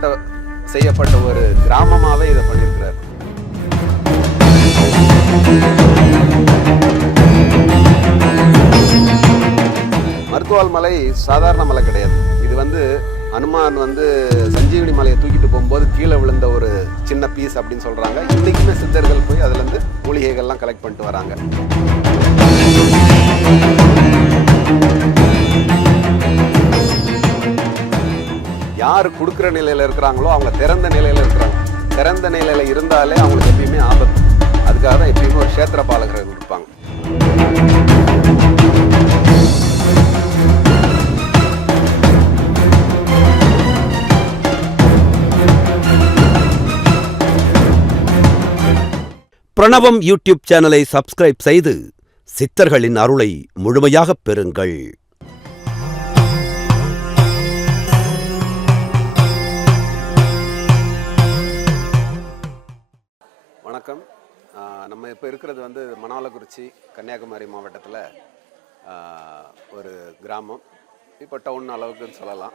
செய்யப்பட்ட செய்யப்பட்ட ஒரு கிராமமாகவே இதை பண்ணியிருக்கிறார் மருத்துவால் மலை சாதாரண மலை கிடையாது. இது வந்து அனுமான் வந்து சஞ்சீவினி மலையை தூக்கிட்டு போகும்போது கீழே விழுந்த ஒரு சின்ன பீஸ் அப்படின்னு சொல்கிறாங்க இன்றைக்குமே சித்தர்கள் போய் அதுலேருந்து மூலிகைகள்லாம் கலெக்ட் பண்ணிட்டு வராங்க. யார் கொடுக்குற நிலையில் இருக்கிறாங்களோ அவங்க திறந்த நிலையில் இருக்கிறாங்க. திறந்த நிலையில இருந்தாலே அவங்களுக்கு எப்பயுமே ஆபத்து. அதுக்காக தான் எப்பயுமே ஒரு கஷேத்திர பாலகர்கள் இருப்பாங்க பிரணவம் யூடியூப் சேனலை சப்ஸ்கிரைப் செய்து சித்தர்களின் அருளை முழுமையாகப் பெறுங்கள். வணக்கம். நம்ம இப்போ இருக்கிறது வந்து மணாலக்குறிச்சி கன்னியாகுமரி மாவட்டத்தில் ஒரு கிராமம். இப்போ டவுன் அளவுக்குன்னு சொல்லலாம்.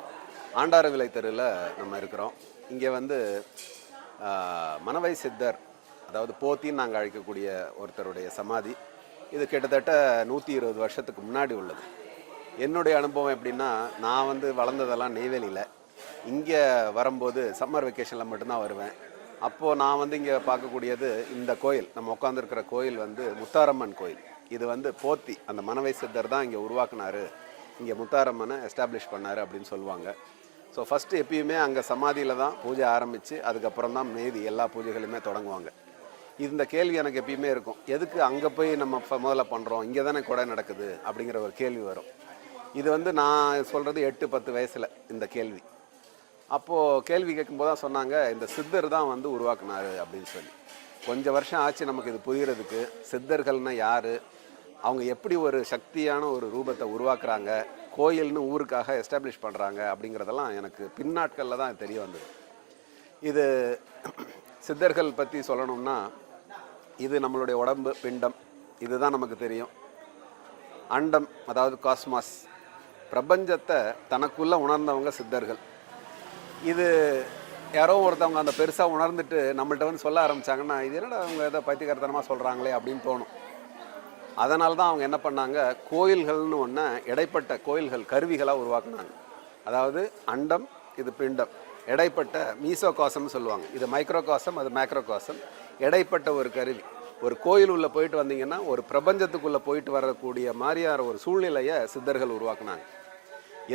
ஆண்டாறு விலை தெருவில் நம்ம இருக்கிறோம். இங்கே வந்து மணவை சித்தர் அதாவது போத்தின்னு நாங்கள் அழைக்கக்கூடிய ஒருத்தருடைய சமாதி. இது கிட்டத்தட்ட நூற்றி இருபது வருஷத்துக்கு முன்னாடி உள்ளது. என்னுடைய அனுபவம் எப்படின்னா நான் வந்து வளர்ந்ததெல்லாம் நெய்வேலியில். இங்கே வரும்போது சம்மர் வெக்கேஷனில் மட்டும்தான் வருவேன். அப்போது நான் வந்து இங்கே பார்க்கக்கூடியது இந்த கோயில் நம்ம உட்காந்துருக்கிற கோயில் வந்து முத்தாரம்மன் கோயில். இது வந்து போத்தி அந்த மனவை சித்தர் தான் இங்கே உருவாக்குனாரு. இங்கே முத்தாரம்மனை எஸ்டாப்ளிஷ் பண்ணார் அப்படின்னு சொல்லுவாங்க. ஸோ ஃபஸ்ட்டு எப்பயுமே அங்கே சமாதியில் தான் பூஜை ஆரம்பித்து அதுக்கப்புறம் தான் மீதி எல்லா பூஜைகளுமே தொடங்குவாங்க. இந்த கேள்வி எனக்கு எப்பயுமே இருக்கும். எதுக்கு அங்கே போய் நம்ம முதல்ல பண்ணுறோம் இங்கே தானே கொடை நடக்குது அப்படிங்கிற ஒரு கேள்வி வரும். இது வந்து நான் சொல்கிறது எட்டு பத்து வயசில் இந்த கேள்வி. அப்போது கேள்வி கேட்கும்போது தான் சொன்னாங்க இந்த சித்தர் தான் வந்து உருவாக்குனாரு அப்படின்னு சொல்லி. கொஞ்சம் வருஷம் ஆச்சு நமக்கு இது புரியறதுக்கு. சித்தர்கள்னா யார்? அவங்க எப்படி ஒரு சக்தியான ஒரு ரூபத்தை உருவாக்குறாங்க? கோயில்னு ஊருக்காக எஸ்டாப்ளிஷ் பண்ணுறாங்க அப்படிங்கிறதெல்லாம் எனக்கு பின்னாட்களில் தான் தெரிய வந்தது. இது சித்தர்கள் பற்றி சொல்லணும்னா இது நம்மளுடைய உடம்பு பிண்டம். இதுதான் நமக்கு தெரியும். அண்டம் அதாவது காஸ்மாஸ். பிரபஞ்சத்தை தனக்குள்ளே உணர்ந்தவங்க சித்தர்கள். இது யாரோ ஒருத்தவங்க அந்த பெருசாக உணர்ந்துட்டு நம்மள்ட்ட வந்து சொல்ல ஆரம்பித்தாங்கன்னா இது என்னடா அவங்க ஏதோ பைத்தியகாரத்தனமாக சொல்கிறாங்களே அப்படின்னு தோணும். அதனால தான் அவங்க என்ன பண்ணாங்க கோயில்கள்னு ஒன்று இடைப்பட்ட கோயில்கள் கருவிகளாக உருவாக்குனாங்க. அதாவது அண்டம் இது பிண்டம். இடைப்பட்ட மீசோகாசம்னு சொல்லுவாங்க. இது மைக்ரோகாசம் அது மேக்ரோகாசம். இடைப்பட்ட ஒரு கருவி. ஒரு கோயில் உள்ளே போயிட்டு வந்தீங்கன்னா ஒரு பிரபஞ்சத்துக்குள்ளே போயிட்டு வரக்கூடிய மாதிரியான ஒரு சூழ்நிலையை சித்தர்கள் உருவாக்குனாங்க.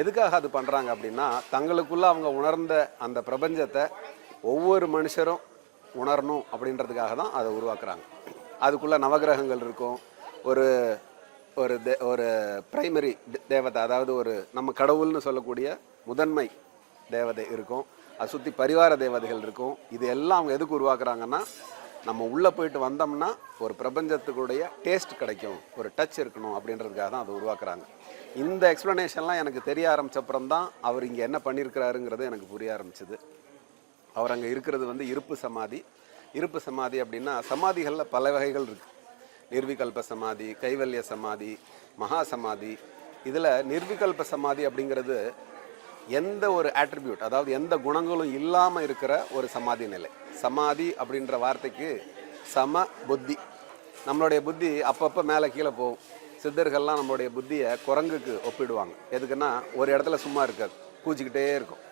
எதுக்காக அது பண்ணுறாங்க அப்படின்னா தங்களுக்குள்ள அவங்க உணர்ந்த அந்த பிரபஞ்சத்தை ஒவ்வொரு மனுஷரும் உணரணும் அப்படின்றதுக்காக தான் அதை உருவாக்குறாங்க. அதுக்குள்ளே நவகிரகங்கள் இருக்கும். ஒரு ஒரு தே ஒரு பிரைமரி தேவதை அதாவது ஒரு நம்ம கடவுள்னு சொல்லக்கூடிய முதன்மை தேவதை இருக்கும். அதை சுற்றி பரிவார தேவதைகள் இருக்கும். இது எல்லாம் அவங்க எதுக்கு உருவாக்குறாங்கன்னா நம்ம உள்ளே போயிட்டு வந்தோம்னா ஒரு பிரபஞ்சத்துக்குடைய டேஸ்ட் கிடைக்கும். ஒரு டச் இருக்கணும் அப்படின்றதுக்காக தான் அதை உருவாக்குறாங்க. இந்த எக்ஸ்ப்ளனேஷன்லாம் எனக்கு தெரிய ஆரம்பிச்சப்புறம் தான் அவர் இங்கே என்ன பண்ணியிருக்கிறாருங்கிறது எனக்கு புரிய ஆரம்பிச்சது. அவர் அங்கே இருக்கிறது வந்து இருப்பு சமாதி. இருப்பு சமாதி அப்படின்னா சமாதிகளில் பல வகைகள் இருக்குது நிர்விகல்ப சமாதி கைவல்ய சமாதி மகா சமாதி. இதில் நிர்விகல்ப சமாதி அப்படிங்கிறது எந்த ஒரு ஆட்ரிபியூட் அதாவது எந்த குணங்களும் இல்லாமல் இருக்கிற ஒரு சமாதி நிலை. சமாதி அப்படின்ற வார்த்தைக்கு சம புத்தி. நம்மளுடைய புத்தி அப்பப்போ மேலே கீழே போகும். சித்தர்கள்லாம் நம்மளுடைய புத்தியை குரங்குக்கு ஒப்பிடுவாங்க. எதுக்குன்னா ஒரு இடத்துல சும்மா இருக்காது கூச்சிக்கிட்டே இருக்கும்.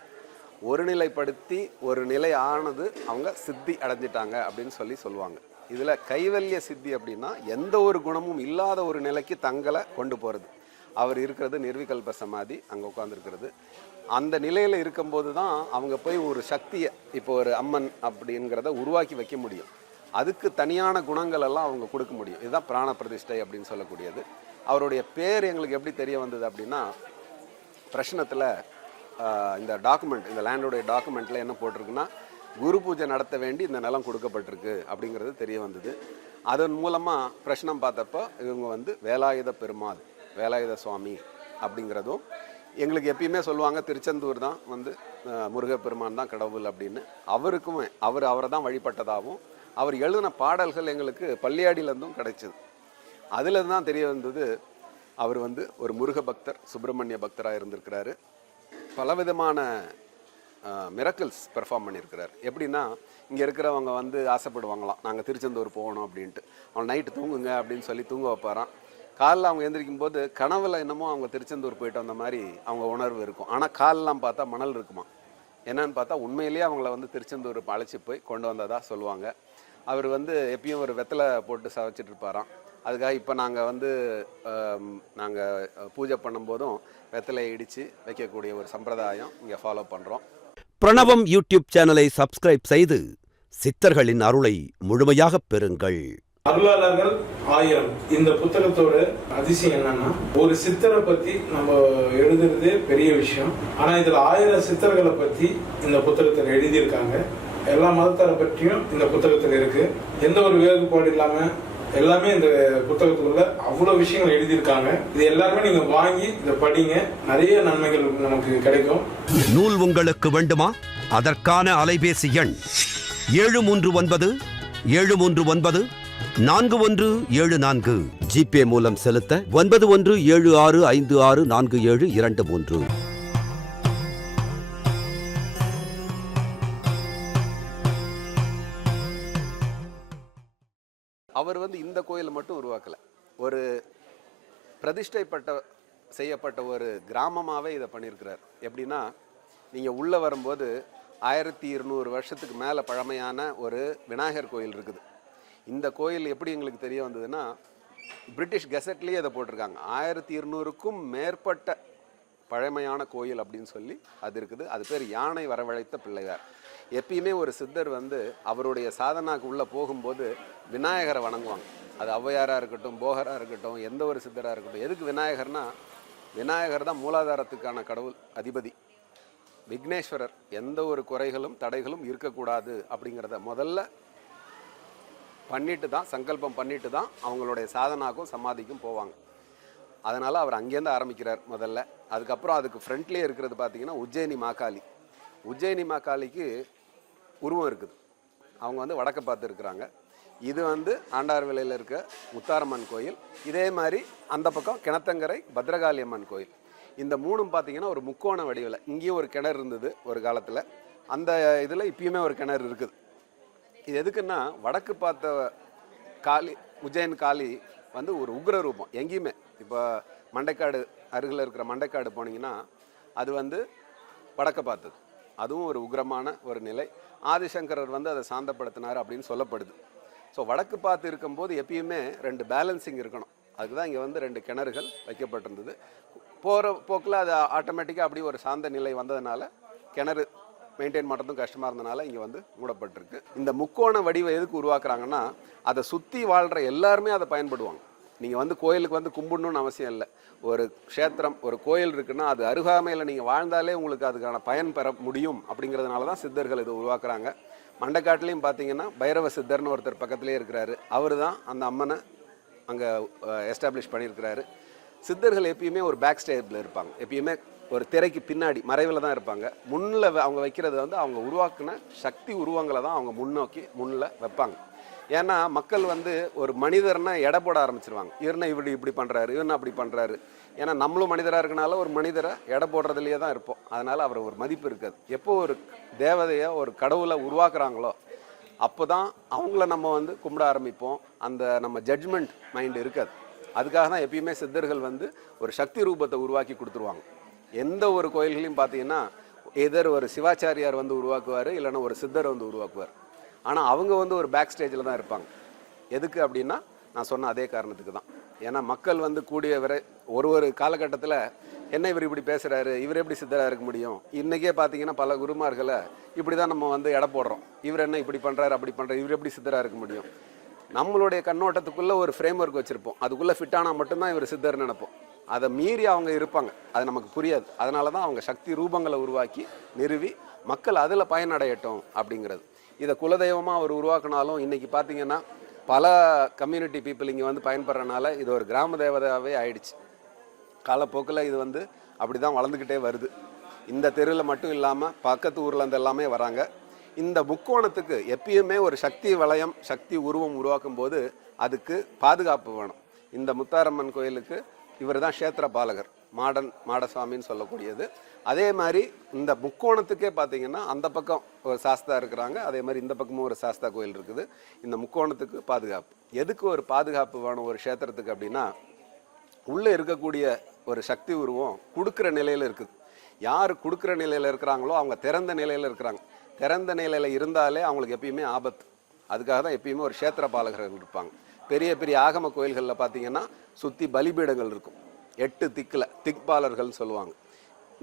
ஒரு நிலைப்படுத்தி ஒரு நிலை ஆனது அவங்க சித்தி அடைஞ்சிட்டாங்க அப்படின்னு சொல்லி சொல்லுவாங்க. இதில் கைவல்ய சித்தி அப்படின்னா எந்த ஒரு குணமும் இல்லாத ஒரு நிலைக்கு தங்களை கொண்டு போகிறது அவர் இருக்கிறது நிர்விகல்ப சமாதி அங்கே உட்காந்துருக்கிறது அந்த நிலையில் இருக்கும்போது தான் அவங்க போய் ஒரு சக்தியை இப்போ ஒரு அம்மன் அப்படிங்கிறத உருவாக்கி வைக்க முடியும். அதுக்கு தனியான குணங்கள் எல்லாம் அவங்க கொடுக்க முடியும். இதுதான் பிராண பிரதிஷ்டை அப்படின்னு சொல்லக்கூடியது. அவருடைய பேர் எங்களுக்கு எப்படி தெரிய வந்தது அப்படின்னா பிரச்சனத்தில் இந்த டாக்குமெண்ட் இந்த லேண்டுடைய டாக்குமெண்ட்டில் என்ன போட்டிருக்குன்னா குரு பூஜை நடத்த வேண்டி இந்த நிலம் கொடுக்கப்பட்டிருக்கு அப்படிங்கிறது தெரிய வந்தது. அதன் மூலமாக பிரச்சனம் பார்த்தப்போ இவங்க வந்து வேலாயுத பெருமாள் வேலாயுத சுவாமி அப்படிங்கிறதும் எங்களுக்கு எப்பயுமே சொல்லுவாங்க திருச்செந்தூர் தான் வந்து முருகப்பெருமான் தான் கடவுள் அப்படின்னு. அவருக்குமே அவர் அவரை தான் வழிபட்டதாகவும் அவர் எழுதின பாடல்கள் எங்களுக்கு பள்ளியாடியிலேருந்தும் கிடைச்சிது. அதுலேருந்து தான் தெரிய வந்தது அவர் வந்து ஒரு முருக பக்தர் சுப்பிரமணிய பக்தராக இருந்திருக்கிறாரு. பலவிதமான மிரக்கிள்ஸ் பெர்ஃபார்ம் பண்ணியிருக்கிறார். எப்படின்னா இங்கே இருக்கிறவங்க வந்து ஆசைப்படுவாங்களாம் நாங்கள் திருச்செந்தூர் போகணும் அப்படின்ட்டு. அவன் நைட்டு தூங்குங்க அப்படின்னு சொல்லி தூங்க வைப்பாராம். காலில் அவங்க எந்திரிக்கும் போது கனவில் என்னமோ அவங்க திருச்செந்தூர் போயிட்டு வந்த மாதிரி அவங்க உணர்வு இருக்கும். ஆனால் காலெலாம் பார்த்தா மணல் இருக்குமா என்னன்னு பார்த்தா உண்மையிலேயே அவங்கள வந்து திருச்செந்தூர் அழைச்சி போய் கொண்டு வந்ததாக சொல்லுவாங்க. அவர் வந்து எப்பயும் ஒரு வெத்தலை போட்டு சவைச்சிட்டு இருப்பாராம். அதுக்காக இப்போ நாங்கள் வந்து நாங்கள் பூஜை பண்ணும்போதும் வெத்தலையை இடித்து வைக்கக்கூடிய ஒரு சம்பிரதாயம் இங்கே ஃபாலோ பண்ணுறோம் பிரணவம் யூடியூப் சேனலை சப்ஸ்கிரைப் செய்து சித்தர்களின் அருளை முழுமையாகப் பெறுங்கள். அருளாளர்கள் ஆயிரம். இந்த புத்தகத்தோட அதிசயம் என்னன்னா ஒரு சித்தரை பத்தி நம்ம எழுதுறதே பெரிய விஷயம். ஆனா இதுல ஆயிரம் சித்தர்களை பத்தி இந்த புத்தகத்துல எழுதியிருக்காங்க. எல்லா மதத்தாரை பற்றியும் இந்த புத்தகத்துல இருக்கு. எந்த ஒரு வேறுபாடு இல்லாம எல்லாமே இந்த புத்தகத்துக்குள்ள அவ்வளவு விஷயங்கள் எழுதியிருக்காங்க. இது எல்லாருமே நீங்க வாங்கி இதை படிங்க. நிறைய நன்மைகள் நமக்கு கிடைக்கும். நூல் உங்களுக்கு வேண்டுமா? அதற்கான அலைபேசி எண் ஏழு மூன்று ஒன்பது ஏழு மூன்று ஒன்பது நான்கு ஒன்று ஏழு நான்கு. ஜிபே மூலம் செலுத்த ஒன்பது ஒன்று ஏழு ஆறு ஐந்து ஆறு நான்கு ஏழு இரண்டு மூன்று. பிரதிஷ்டைப்பட்ட செய்யப்பட்ட ஒரு கிராமமாகவே இதை பண்ணியிருக்கிறார். எப்படின்னா நீங்கள் உள்ளே வரும்போது ஆயிரத்தி இருநூறு வருஷத்துக்கு மேலே பழமையான ஒரு விநாயகர் கோயில் இருக்குது. இந்த கோயில் எப்படி எங்களுக்கு தெரிய வந்ததுன்னா பிரிட்டிஷ் கெசட்லேயே அதை போட்டிருக்காங்க. ஆயிரத்தி இருநூறுக்கும் மேற்பட்ட பழமையான கோயில் அப்படின்னு சொல்லி அது இருக்குது. அது பேர் யானை வரவழைத்த பிள்ளையார். எப்பயுமே ஒரு சித்தர் வந்து அவருடைய சாதனாக்கு உள்ளே போகும்போது விநாயகரை வணங்குவாங்க. அது ஔவையாராக இருக்கட்டும் போகராக இருக்கட்டும் எந்த ஒரு சித்தராக இருக்கட்டும் எதுக்கு விநாயகர்னா விநாயகர் தான் மூலாதாரத்துக்கான கடவுள் அதிபதி. விக்னேஸ்வரர் எந்த ஒரு குறைகளும் தடைகளும் இருக்கக்கூடாது அப்படிங்கிறத முதல்ல பண்ணிட்டு தான் சங்கல்பம் பண்ணிட்டு தான் அவங்களுடைய சாதனாக்கும் சமாதிக்கும் போவாங்க. அதனால் அவர் அங்கேருந்து ஆரம்பிக்கிறார் முதல்ல. அதுக்கப்புறம் அதுக்கு ஃப்ரண்ட்லேயே இருக்கிறது பார்த்தீங்கன்னா உஜ்ஜயினி மாக்காளி உஜ்ஜயினி மாக்காளிக்கு உருவம் இருக்குது. அவங்க வந்து வடக்க பார்த்து இருக்கிறாங்க இது வந்து ஆண்டார்விலையில் இருக்க முத்தாரம்மன் கோயில். இதே மாதிரி அந்த பக்கம் கிணத்தங்கரை பத்ரகாளி அம்மன் கோயில். இந்த மூணும் பார்த்தீங்கன்னா ஒரு முக்கோண வடிவில். இங்கேயும் ஒரு கிணறு இருந்தது ஒரு காலத்தில். அந்த இதில் இப்பயுமே ஒரு கிணறு இருக்குது. இது எதுக்குன்னா வடக்கு பார்த்த காளி உஜ்ஜைன் காளி வந்து ஒரு உக்ர ரூபம். எங்கேயுமே. இப்போ மண்டைக்காடு அருகில் இருக்கிற மண்டைக்காடு போனீங்கன்னா அது வந்து வடக்க பார்த்தது. அதுவும் ஒரு உக்ரமான ஒரு நிலை. ஆதிசங்கரர் வந்து அதை சாந்தப்படுத்தினார் அப்படின்னு சொல்லப்படுது. ஸோ வடக்கு பார்த்து இருக்கும்போது எப்பயுமே ரெண்டு பேலன்சிங் இருக்கணும். அதுக்கு தான் இங்கே வந்து ரெண்டு கிணறுகள் வைக்கப்பட்டிருந்தது. போகிற போக்கில் அது ஆட்டோமேட்டிக்காக அப்படி ஒரு சாந்த நிலை வந்ததுனால கிணறு மெயின்டைன் பண்ணுறதும் கஷ்டமாக இருந்தனால இங்கே வந்து மூடப்பட்டிருக்கு. இந்த முக்கோண வடிவை எதுக்கு உருவாக்குறாங்கன்னா அதை சுற்றி வாழ்கிற எல்லாருமே அதை பயன்படுவாங்க. நீங்கள் வந்து கோயிலுக்கு வந்து கும்பிடணும்னு அவசியம் இல்லை. ஒரு க்ஷேத்திரம் ஒரு கோயில் இருக்குன்னா அது அருகாமையில் நீங்கள் வாழ்ந்தாலே உங்களுக்கு அதுக்கான பயன் பெற முடியும் அப்படிங்கிறதுனால தான் சித்தர்கள் இதை உருவாக்குறாங்க. மண்டக்காட்டிலையும் பார்த்தீங்கன்னா பைரவ சித்தர்னு ஒருத்தர் பக்கத்துலேயே இருக்கிறாரு. அவர் தான் அந்த அம்மனை அங்கே எஸ்டாப்ளிஷ் பண்ணியிருக்கிறாரு. சித்தர்கள் எப்பயுமே ஒரு பேக் ஸ்டேஜில் இருப்பாங்க. எப்பயுமே ஒரு திரைக்கு பின்னாடி மறைவில் தான் இருப்பாங்க. முன்னில் அவங்க வைக்கிறது வந்து அவங்க உருவாக்குன சக்தி உருவங்களை தான் அவங்க முன்னோக்கி முன்னில் வைப்பாங்க. ஏன்னா மக்கள் வந்து ஒரு மனிதர்னா எடை போட ஆரம்பிச்சிருவாங்க. இவர்னா இப்படி இப்படி பண்ணுறாரு இவர்னா அப்படி பண்ணுறாரு ஏன்னா நம்மளும் மனிதராக இருக்கனால ஒரு மனிதரை எடை போடுறதுலையே தான் இருப்போம். அதனால் அவர் ஒரு மதிப்பு இருக்காது. எப்போ ஒரு தேவதையை ஒரு கடவுளை உருவாக்குறாங்களோ அப்போ தான் அவங்கள நம்ம வந்து கும்பிட ஆரம்பிப்போம். அந்த நம்ம ஜட்ஜ்மெண்ட் மைண்ட் இருக்காது. அதுக்காக தான் எப்பயுமே சித்தர்கள் வந்து ஒரு சக்தி ரூபத்தை உருவாக்கி கொடுத்துருவாங்க. எந்த ஒரு கோயில்களையும் பார்த்தீங்கன்னா எதர் ஒரு சிவாச்சாரியார் வந்து உருவாக்குவார் இல்லைன்னா ஒரு சித்தர் வந்து உருவாக்குவார். ஆனால் அவங்க வந்து ஒரு பேக் ஸ்டேஜில் தான் இருப்பாங்க. எதுக்கு அப்படின்னா நான் சொன்ன அதே காரணத்துக்கு தான். ஏன்னா மக்கள் வந்து கூடிய விரை ஒரு ஒரு காலகட்டத்தில் என்ன இவர் இப்படி பேசுகிறாரு இவர் எப்படி சித்தராக இருக்க முடியும்? இன்றைக்கே பார்த்தீங்கன்னா பல குருமார்களை இப்படி தான் நம்ம வந்து எடை போடுறோம். இவர் என்ன இப்படி பண்ணுறாரு அப்படி பண்ணுறாரு இவர் எப்படி சித்தராக இருக்க முடியும்? நம்மளுடைய கண்ணோட்டத்துக்குள்ளே ஒரு ஃப்ரேம் ஒர்க் வச்சுருப்போம். அதுக்குள்ளே ஃபிட்டானால் மட்டும்தான் இவர் சித்தர் நினைப்போம். அதை மீறி அவங்க இருப்பாங்க. அது நமக்கு புரியாது. அதனால தான் அவங்க சக்தி ரூபங்களை உருவாக்கி நிறுவி மக்கள் அதில் பயனடையட்டும் அப்படிங்கிறது. இதை குலதெய்வமாக அவர் உருவாக்குனாலும் இன்றைக்கி பார்த்தீங்கன்னா பல கம்யூனிட்டி பீப்புள் இங்கே வந்து பயன்படுறனால இது ஒரு கிராம தேவதையாகவே ஆயிடுச்சு. காலப்போக்கில் இது வந்து அப்படி தான் வளர்ந்துக்கிட்டே வருது. இந்த தெருவில் மட்டும் இல்லாமல் பக்கத்து ஊர்லேருந்து எல்லாமே வராங்க. இந்த முக்கோணத்துக்கு எப்பயுமே ஒரு சக்தி வளையம் சக்தி உருவம் உருவாக்கும் போது அதுக்கு பாதுகாப்பு வேணும். இந்த முத்தாரம்மன் கோயிலுக்கு இவர் தான் க்ஷேத்திர பாலகர். மாடன் மாடசுவாமின்னு சொல்லக்கூடியது. அதே மாதிரி இந்த முக்கோணத்துக்கே பார்த்தீங்கன்னா அந்த பக்கம் ஒரு சாஸ்தா இருக்கிறாங்க. அதே மாதிரி இந்த பக்கமும் ஒரு சாஸ்தா கோயில் இருக்குது. இந்த முக்கோணத்துக்கு பாதுகாப்பு. எதுக்கு ஒரு பாதுகாப்பு வேணும் ஒரு க்ஷேத்திரத்துக்கு அப்படின்னா உள்ளே இருக்கக்கூடிய ஒரு சக்தி உருவம் கொடுக்குற நிலையில் இருக்குது. யார் கொடுக்குற நிலையில் இருக்கிறாங்களோ அவங்க திறந்த நிலையில் இருக்கிறாங்க. திறந்த நிலையில் இருந்தாலே அவங்களுக்கு எப்பயுமே ஆபத்து. அதுக்காக தான் எப்பயுமே ஒரு க்ஷேத்திர பாலகர்கள் இருப்பாங்க. பெரிய பெரிய ஆகம கோயில்களில் பார்த்தீங்கன்னா சுற்றி பலிபீடங்கள் இருக்கும். எட்டு திக்கில் திக்பாலர்கள்னு சொல்லுவாங்க.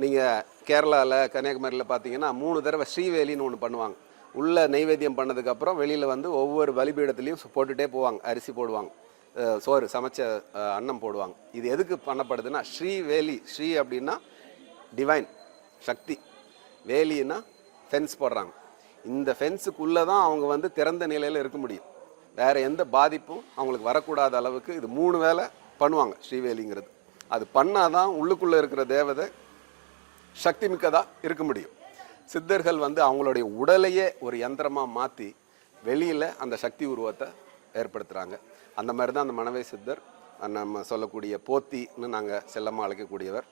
நீங்கள் கேரளாவில் கன்னியாகுமரியில் பார்த்தீங்கன்னா மூணு தடவை ஸ்ரீவேலின்னு ஒன்று பண்ணுவாங்க. உள்ளே நைவேத்தியம் பண்ணதுக்கப்புறம் வெளியில் வந்து ஒவ்வொரு பலிபீடத்துலேயும் போட்டுகிட்டே போவாங்க அரிசி போடுவாங்க. சோறு சமைச்ச அன்னம் போடுவாங்க. இது எதுக்கு பண்ணப்படுதுன்னா ஸ்ரீவேலி ஸ்ரீ அப்படின்னா டிவைன் சக்தி. வேலின்னா ஃபென்ஸ் போடுறாங்க. இந்த ஃபென்ஸுக்குள்ளே தான் அவங்க வந்து திறந்த நிலையில் இருக்க முடியும். வேறு எந்த பாதிப்பும் அவங்களுக்கு வரக்கூடாத அளவுக்கு இது மூணு வேலை பண்ணுவாங்க ஸ்ரீவேலிங்கிறது. அது பண்ணாதான் உள்ளுக்குள்ளே இருக்கிற தேவதை சக்தி மிக்கதாக இருக்க முடியும். சித்தர்கள் வந்து அவங்களுடைய உடலையே ஒரு யந்திரமாக மாற்றி வெளியில் அந்த சக்தி உருவத்தை ஏற்படுத்துகிறாங்க அந்த மாதிரி தான் அந்த மனவை சித்தர் நம்ம சொல்லக்கூடிய போத்தின்னு நாங்கள் செல்லமாக அழைக்கக்கூடியவர்.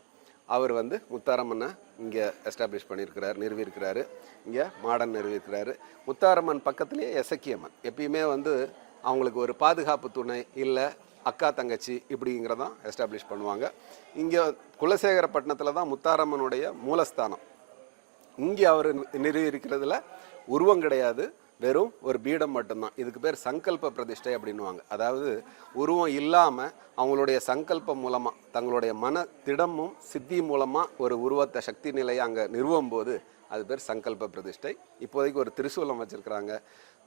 அவர் வந்து முத்தாரம்மனை இங்கே எஸ்டாப்ளிஷ் பண்ணியிருக்கிறார் நிறுவியிருக்கிறாரு. இங்கே மாடன் நிறுவியிருக்கிறாரு. முத்தாரம்மன் பக்கத்துலேயே எசக்கியம்மன். எப்பயுமே வந்து அவங்களுக்கு ஒரு பாதுகாப்பு துணை இல்லை அக்கா தங்கச்சி இப்படிங்கிறதான் எஸ்டாப்ளிஷ் பண்ணுவாங்க. இங்கே குலசேகரப்பட்டினத்தில் தான் முத்தாரம்மனுடைய மூலஸ்தானம். இங்கே அவர் நிறுவி இருக்கிறதுல உருவம் கிடையாது. வெறும் ஒரு பீடம் மட்டும்தான். இதுக்கு பேர் சங்கல்ப பிரதிஷ்டை அப்படின்னுவாங்க. அதாவது உருவம் இல்லாமல் அவங்களுடைய சங்கல்பம் மூலமாக தங்களுடைய மன திடமும் சித்தி மூலமாக ஒரு உருவத்தை சக்தி நிலையை அங்கே நிறுவும் போது அது பேர் சங்கல்ப பிரதிஷ்டை. இப்போதைக்கு ஒரு திரிசூலம் வச்சுருக்கிறாங்க.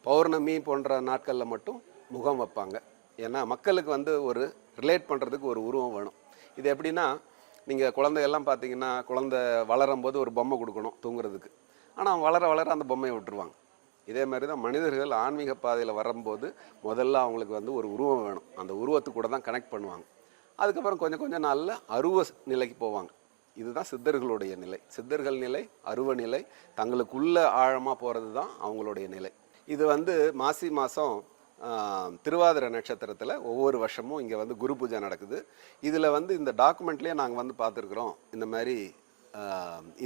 பௌர்ணமி போன்ற நாட்களில் மட்டும் முகம் வைப்பாங்க. ஏன்னா மக்களுக்கு வந்து ஒரு ரிலேட் பண்ணுறதுக்கு ஒரு உருவம் வேணும். இது எப்படின்னா நீங்கள் குழந்தையெல்லாம் பார்த்தீங்கன்னா குழந்தை வளரும் போது ஒரு பொம்மை கொடுக்கணும் தூங்குறதுக்கு. ஆனால் வளர வளர அந்த பொம்மையை விட்டுருவாங்க. இதே மாதிரி தான் மனிதர்கள் ஆன்மீக பாதையில் வரும்போது முதல்ல அவங்களுக்கு வந்து ஒரு உருவம் வேணும். அந்த உருவத்து கூட தான் கனெக்ட் பண்ணுவாங்க. அதுக்கப்புறம் கொஞ்சம் கொஞ்சம் நாளில் அருவ நிலைக்கு போவாங்க. இதுதான் சித்தர்களுடைய நிலை. சித்தர்கள் நிலை அருவ நிலை தங்களுக்குள்ள ஆழமாக போகிறது தான் அவங்களுடைய நிலை. இது வந்து மாசி மாதம் திருவாதிரை நட்சத்திரத்தில் ஒவ்வொரு வருஷமும் இங்கே வந்து குரு பூஜை நடக்குது. இதில் வந்து இந்த டாக்குமெண்ட்லேயே நாங்கள் வந்து பார்த்துருக்குறோம். இந்த மாதிரி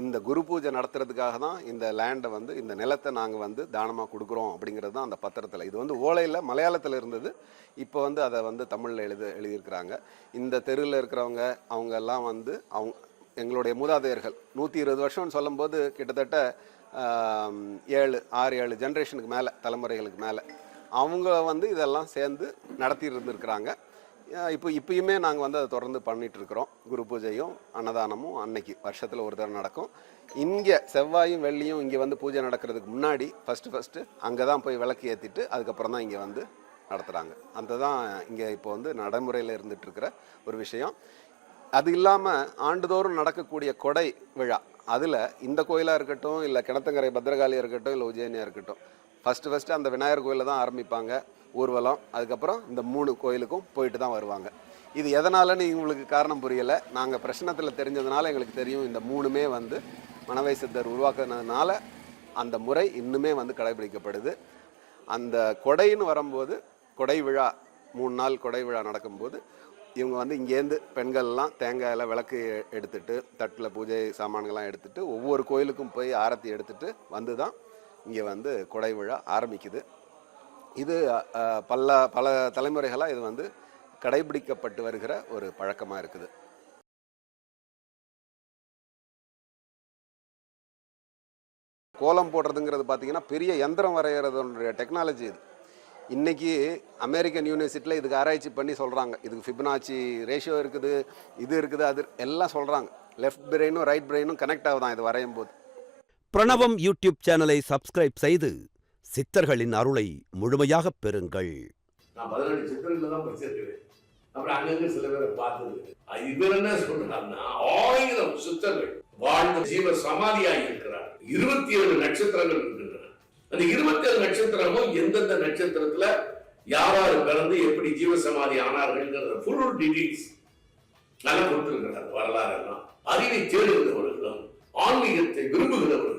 இந்த குரு பூஜை நடத்துறதுக்காக தான் இந்த லேண்டை வந்து இந்த நிலத்தை நாங்கள் வந்து தானமாக கொடுக்குறோம் அப்படிங்கிறது தான் அந்த பத்திரத்தில். இது வந்து ஓலையில் மலையாளத்தில் இருந்தது. இப்போ வந்து அதை வந்து தமிழில் எழுத எழுதியிருக்கிறாங்க. இந்த தெருவில் இருக்கிறவங்க அவங்க எல்லாம் வந்து அவங்க எங்களுடைய மூதாதையர்கள் நூற்றி இருபது வருஷம்னு சொல்லும்போது கிட்டத்தட்ட ஏழு ஆறு ஏழு ஜென்ரேஷனுக்கு மேலே தலைமுறைகளுக்கு மேலே. அவங்க வந்து இதெல்லாம் சேர்ந்து நடத்திட்டு இருந்திருக்கிறாங்க இப்போ இப்பயுமே நாங்கள் வந்து அதை தொடர்ந்து பண்ணிகிட்ருக்குறோம் குரு பூஜையும் அன்னதானமும் அன்னைக்கு வருஷத்தில் ஒரு தடவை நடக்கும். இங்கே செவ்வாயும் வெள்ளியும் இங்கே வந்து பூஜை நடக்கிறதுக்கு முன்னாடி ஃபஸ்ட்டு ஃபஸ்ட்டு அங்கே தான் போய் விளக்கு ஏற்றிட்டு அதுக்கப்புறம் தான் இங்கே வந்து நடத்துகிறாங்க அந்த தான் இங்கே இப்போ வந்து நடைமுறையில் இருந்துகிட்ருக்கிற ஒரு விஷயம். அது இல்லாமல் ஆண்டுதோறும் நடக்கக்கூடிய கொடை விழா அதில் இந்த கோயிலாக இருக்கட்டும் இல்லை கிணத்தங்கரை பத்ரகாளியாக இருக்கட்டும் இல்லை உஜயனியாக இருக்கட்டும் ஃபஸ்ட்டு ஃபஸ்ட்டு அந்த விநாயகர் கோயிலில் தான் ஆரம்பிப்பாங்க ஊர்வலம். அதுக்கப்புறம் இந்த மூணு கோயிலுக்கும் போயிட்டு தான் வருவாங்க. இது எதனாலன்னு இவங்களுக்கு காரணம் புரியலை. நாங்கள் பிரச்சனத்தில் தெரிஞ்சதுனால எங்களுக்கு தெரியும் இந்த மூணுமே வந்து மணவை சித்தர் உருவாக்குனதுனால அந்த முறை இன்னுமே வந்து கடைபிடிக்கப்படுது. அந்த கொடைன்னு வரும்போது கொடை விழா மூணு நாள் கொடை விழா நடக்கும்போது இவங்க வந்து இங்கேருந்து பெண்கள்லாம் தேங்காயில் விளக்கு எடுத்துகிட்டு எடுத்துட்டு தட்டில் பூஜை சாமான்கள்லாம் எடுத்துகிட்டு ஒவ்வொரு கோயிலுக்கும் போய் ஆரத்தி எடுத்துகிட்டு வந்து தான் இங்கே வந்து கொடை விழா ஆரம்பிக்குது. இது பல பல தலைமுறைகளாக இது வந்து கடைபிடிக்கப்பட்டு வருகிற ஒரு பழக்கமாக இருக்குது. கோலம் போடுறதுங்கிறது பார்த்தீங்கன்னா பெரிய யந்திரம் வரைகிறதுடைய டெக்னாலஜி இது. இன்றைக்கி அமெரிக்கன் யூனிவர்சிட்டியில் இதுக்கு ஆராய்ச்சி பண்ணி சொல்கிறாங்க இதுக்கு ஃபிபனாச்சி ரேஷியோ இருக்குது இது இருக்குது அது எல்லாம் சொல்கிறாங்க லெஃப்ட் பிரெயினும் ரைட் பிரெயினும் கனெக்ட் ஆகுதான் இது வரையும் போது பிரணவம் யூடியூப் சேனலை சப்ஸ்கிரைப் செய்து சித்தர்களின் அருளை முழுமையாக பெறுங்கள். நான் பதினெட்டு சித்தர்கள் தான் படிச்சிருக்கிறேன். அப்புறம் அங்கங்க சில பேரை பார்த்தது இவர் என்ன சொல்றாருன்னா ஆயிரம் சித்தர்கள் வாழ்ந்த ஜீவ சமாதியாக இருக்கிறார். இருபத்தி ஏழு நட்சத்திரங்கள் இருக்கின்றன. அந்த இருபத்தி ஏழு நட்சத்திரமும் எந்தெந்த நட்சத்திரத்துல யாராரு பிறந்து எப்படி ஜீவ சமாதி ஆனார்கள் ஃபுல் டீடைல்ஸ் நல்லா கொடுத்திருக்கிறார் வரலாறு எல்லாம் அறிவை தேடுகிறவர்களும் ஆன்மீகத்தை விரும்புகிறவர்கள்